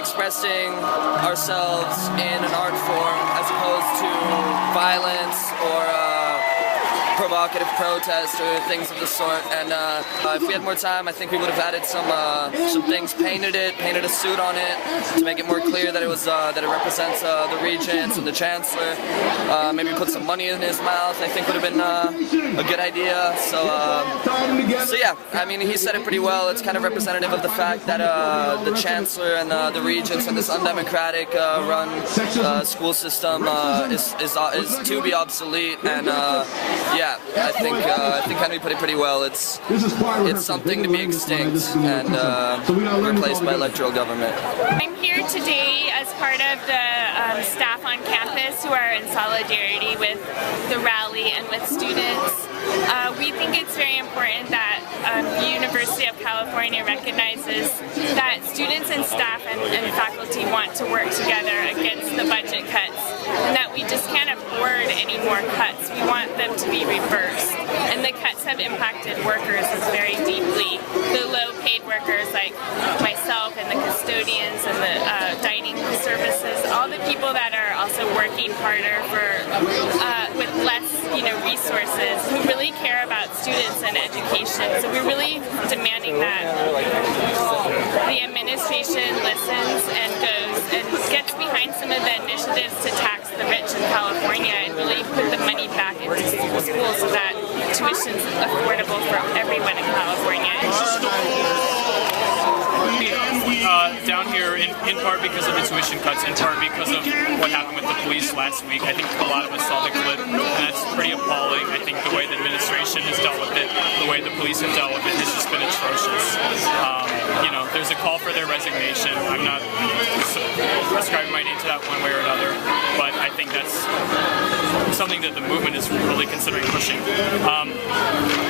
expressing ourselves in an art form as opposed to violence or provocative protest or things of the sort. And if we had more time, I think we would have added some things, painted a suit on it to make it more clear that it represents the regents and the chancellor. Maybe put some money in his mouth. I think would have been a good idea. So yeah, I mean, he said it pretty well. It's kind of representative of the fact that the chancellor and the regents and this undemocratic run school system is to be obsolete. And yeah, I think Henry put it pretty well. It's something to be extinct and replaced by electoral government. I'm here today as part of the staff on campus who are in solidarity with the rally and with students. We think it's very important that the University of California recognizes that students and staff and faculty want to work together against the budget cuts, and that we just can't afford any more cuts. We want them to be reversed. And the cuts have impacted workers very deeply. The low-paid workers like myself and the custodians and the dining services, all the people that are also working harder with less resources, who really care about students and education. So we're really demanding that the administration listens and goes and gets behind some of the initiatives to tax the rich in California and really put the money back into schools so that tuition is affordable for everyone in California. Down here in part because of the tuition cuts, in part because of what happened with the police last week. I think a lot of us saw the clip, and that's pretty appalling. I think the way the administration has dealt with it, the way the police have dealt with it, has just been atrocious. There's a call for their resignation. I'm not ascribing my name to that one way or another, but I think that's something that the movement is really considering pushing.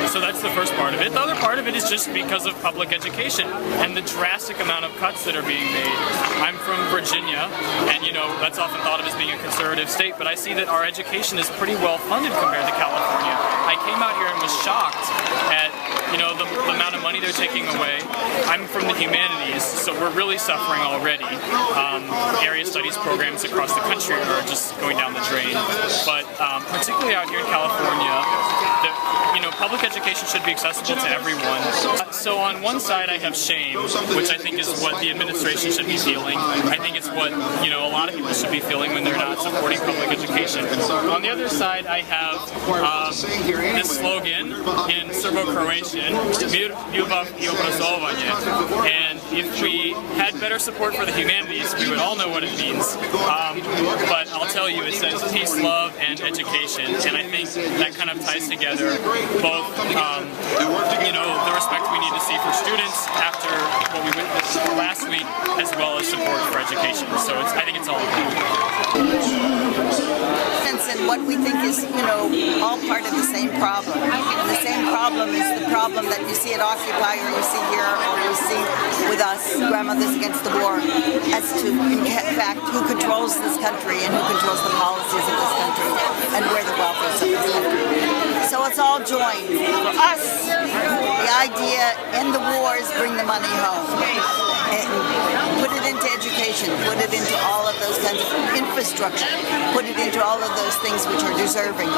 So that's the first part of it. The other part of it is just because of public education and the drastic amount of cuts that are being made. I'm from Virginia, and that's often thought of as being a conservative state, but I see that our education is pretty well funded compared to California. I came out here and was shocked at the amount of money they're taking away. I'm from the humanities, so we're really suffering already. Area studies programs across the country are just going down the drain. But particularly out here in California, public education should be accessible to everyone. So on one side I have shame, which I think is what the administration should be feeling. I think it's what a lot of people should be feeling when they're not supporting public education. On the other side I have this slogan in Serbo-Croatian, Mir, ljubav I obrazovanje. And if we had better support for the humanities, we would all know what it means. But I'll tell you, it says peace, love, and education. And I think that kind of ties together both the respect we need to see for students after what we witnessed last week, as well as support for education. So I think it's all and what we think is, all part of the same problem. And the same problem is the problem that you see at Occupy, or you see here, or you see with us, Grandmothers Against the War, as to, in fact, who controls this country and who controls the policies of this country and where the welfare is of this country. So it's all joined. For us, the idea in the wars, bring the money home. And put it into education, put it into all of those kinds of infrastructure, put it into all of those things which are deserving.